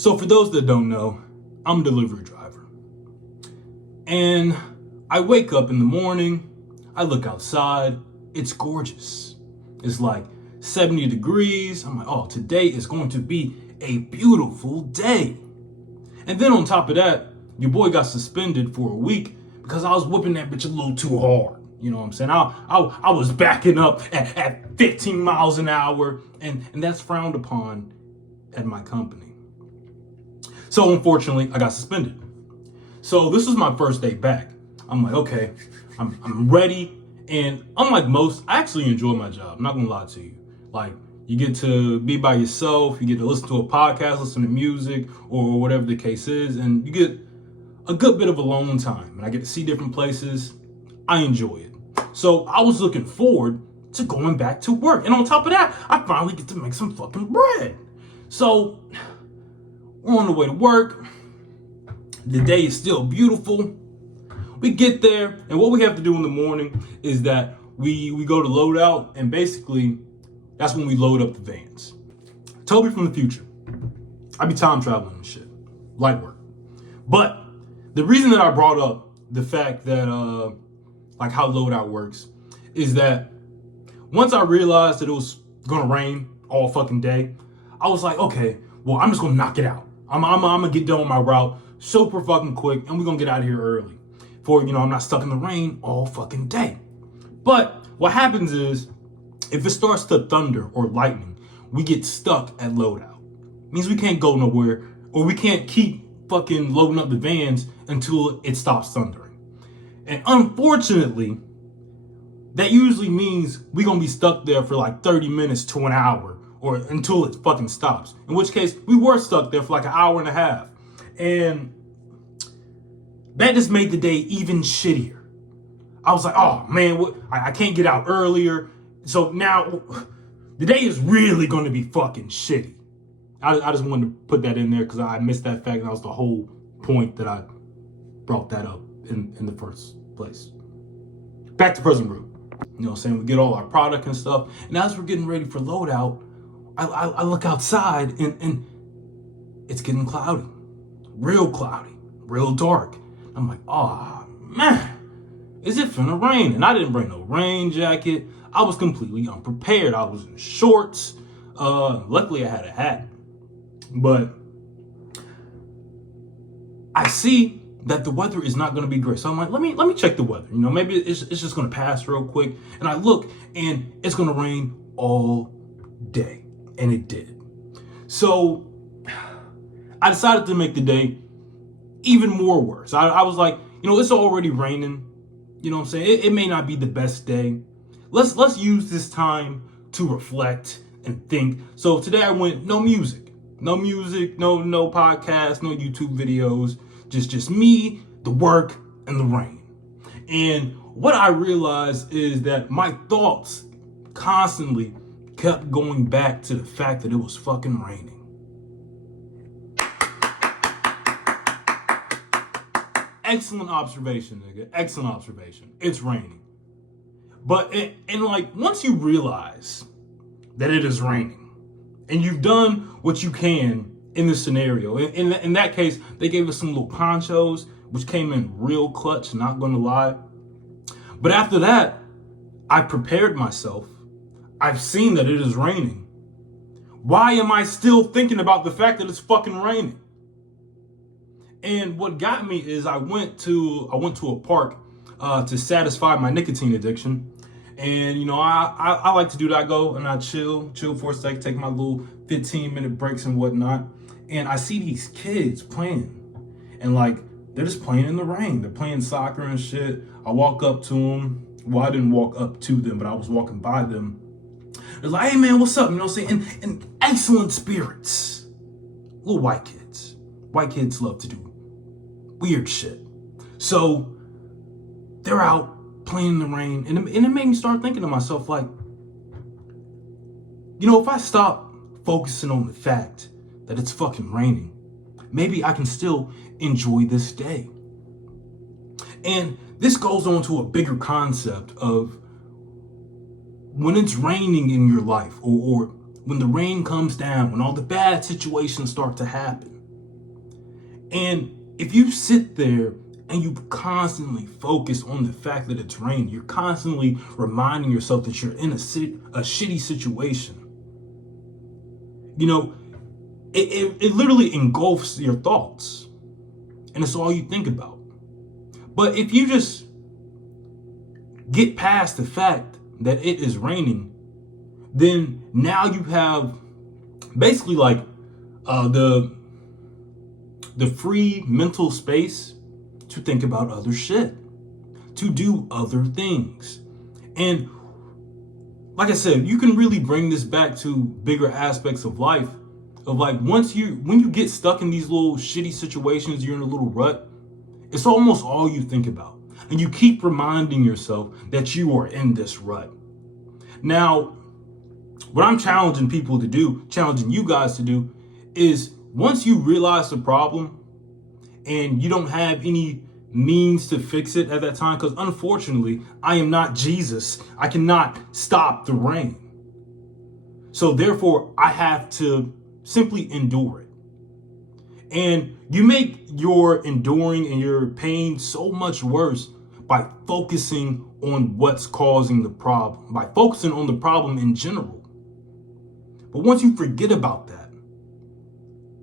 So for those that don't know, I'm a delivery driver. And I wake up in the morning, I look outside, it's gorgeous. It's like 70 degrees. I'm like, oh, today is going to be a beautiful day. And then on top of that, your boy got suspended for a week because I was whipping that bitch a little too hard. You know what I'm saying? I was backing up at 15 miles an hour, and that's frowned upon at my company. So unfortunately, I got suspended. So this was my first day back. I'm like, okay, I'm ready. And unlike most, I actually enjoy my job. I'm not gonna lie to you. Like, you get to be by yourself, you get to listen to a podcast, listen to music, or whatever the case is, and you get a good bit of alone time. And I get to see different places. I enjoy it. So I was looking forward to going back to work. And on top of that, I finally get to make some fucking bread. So we're on the way to work. The day is still beautiful. We get there, and what we have to do in the morning is that we go to load out, and basically that's when we load up the vans. Toby from the future. I be time traveling and shit. Light work. But the reason that I brought up the fact that like how loadout works is that once I realized that it was gonna rain all fucking day, I was like, okay, well, I'm just gonna knock it out. I'm gonna get done with my route super fucking quick, and we're gonna get out of here early. For, I'm not stuck in the rain all fucking day. But what happens is, if it starts to thunder or lightning, we get stuck at loadout. It means we can't go nowhere, or we can't keep fucking loading up the vans until it stops thundering. And unfortunately, that usually means we're gonna be stuck there for like 30 minutes to an hour, or until it fucking stops. In which case, we were stuck there for like an hour and a half. And that just made the day even shittier. I was like, oh man, I can't get out earlier. So now the day is really going to be fucking shitty. I just wanted to put that in there because I missed that fact. And that was the whole point that I brought that up in the first place. Back to Prison Brew. You know what I'm saying? We get all our product and stuff. And as we're getting ready for loadout, I look outside and it's getting cloudy. Real cloudy. Real dark. I'm like, oh man, is it finna rain? And I didn't bring no rain jacket. I was completely unprepared. I was in shorts. Luckily I had a hat. But I see that the weather is not gonna be great. So I'm like, let me check the weather. Maybe it's just gonna pass real quick. And I look, and it's gonna rain all day. And it did. So I decided to make the day even more worse. I was like, it's already raining. You know what I'm saying? It may not be the best day. Let's use this time to reflect and think. So today I went no music, no podcast, no YouTube videos, just me, the work, and the rain. And what I realized is that my thoughts constantly kept going back to the fact that it was fucking raining. Excellent observation, nigga. Excellent observation. It's raining. But, once you realize that it is raining, and you've done what you can in this scenario, in that case, they gave us some little ponchos, which came in real clutch, not gonna lie. But after that, I prepared myself. I've seen that it is raining. Why am I still thinking about the fact that it's fucking raining? And what got me is I went to a park to satisfy my nicotine addiction. And, I like to do that. I go and I chill for a sec, take my little 15-minute breaks and whatnot. And I see these kids playing. And, they're just playing in the rain. They're playing soccer and shit. I walk up to them. Well, I didn't walk up to them, but I was walking by them. They're like, hey, man, what's up? You know what I'm saying? And excellent spirits. Little white kids. White kids love to do weird shit. So they're out playing in the rain, and it made me start thinking to myself, like, if I stop focusing on the fact that it's fucking raining, maybe I can still enjoy this day. And this goes on to a bigger concept of when it's raining in your life, or when the rain comes down, when all the bad situations start to happen, And if you sit there and you constantly focus on the fact that it's raining, you're constantly reminding yourself that you're in a shitty situation. You know, it literally engulfs your thoughts. And it's all you think about. But if you just get past the fact that it is raining, then now you have basically like the free mental space to think about other shit, to do other things. And like I said, you can really bring this back to bigger aspects of life. Of like, when you get stuck in these little shitty situations, you're in a little rut, it's almost all you think about. And you keep reminding yourself that you are in this rut. Now, what I'm challenging people to do, challenging you guys to do, is once you realize the problem and you don't have any means to fix it at that time, because unfortunately, I am not Jesus. I cannot stop the rain. So therefore, I have to simply endure it. And you make your enduring and your pain so much worse by focusing on what's causing the problem, by focusing on the problem in general. But once you forget about that,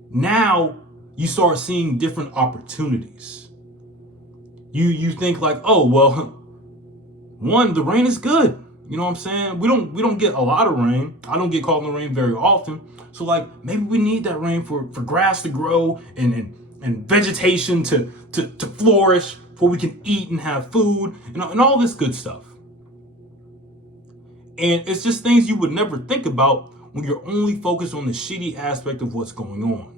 now you start seeing different opportunities. You think like, oh, well, one, the rain is good. You know what I'm saying? We don't get a lot of rain. I don't get caught in the rain very often. So like maybe we need that rain for grass to grow and vegetation to flourish, before we can eat and have food and all this good stuff. And it's just things you would never think about when you're only focused on the shitty aspect of what's going on.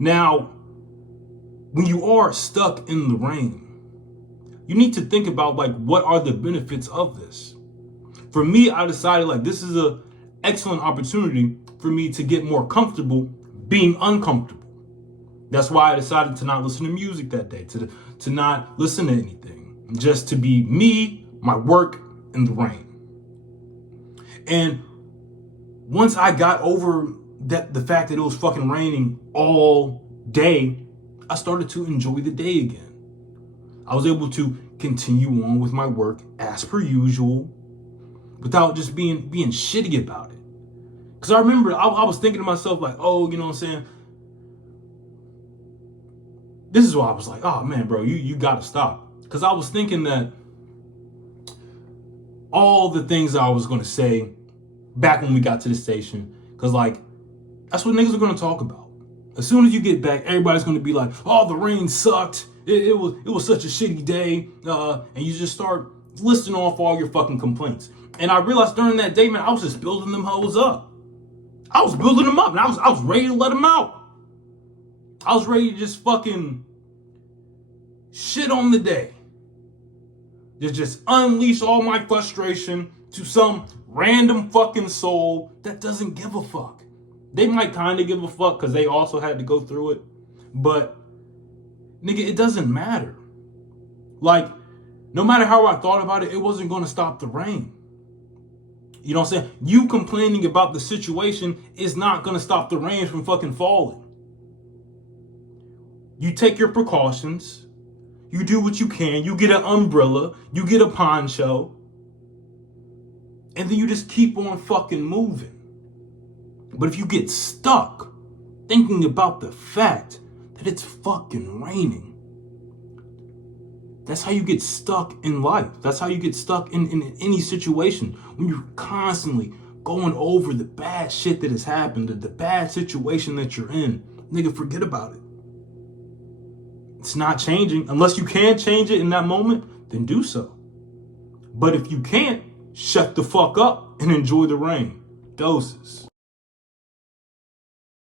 Now, when you are stuck in the rain, you need to think about like, what are the benefits of this? For me, I decided like this is an excellent opportunity for me to get more comfortable being uncomfortable. That's why I decided to not listen to music that day, to not listen to anything, just to be me, my work, and the rain. And once I got over the fact that it was fucking raining all day, I started to enjoy the day again. I was able to continue on with my work as per usual without just being shitty about it. Because I remember I was thinking to myself like, oh, you know what I'm saying? This is why I was like, oh man, bro, you gotta stop. Because I was thinking that all the things I was gonna say back when we got to the station, because like, that's what niggas are gonna talk about. As soon as you get back, everybody's gonna be like, oh, the rain sucked. It was such a shitty day. And you just start listing off all your fucking complaints. And I realized during that day, man, I was just building them hoes up. I was building them up and I was ready to let them out. I was ready to just fucking shit on the day. Just unleash all my frustration to some random fucking soul that doesn't give a fuck. They might kind of give a fuck because they also had to go through it. But, nigga, it doesn't matter. Like, no matter how I thought about it, it wasn't going to stop the rain. You know what I'm saying? You complaining about the situation is not going to stop the rain from fucking falling. You take your precautions. You do what you can. You get an umbrella. You get a poncho. And then you just keep on fucking moving. But if you get stuck thinking about the fact that it's fucking raining, that's how you get stuck in life. That's how you get stuck in any situation. When you're constantly going over the bad shit that has happened, the bad situation that you're in. Nigga, forget about it. It's not changing. Unless you can change it in that moment, then do so. But if you can't, shut the fuck up and enjoy the rain. Doses.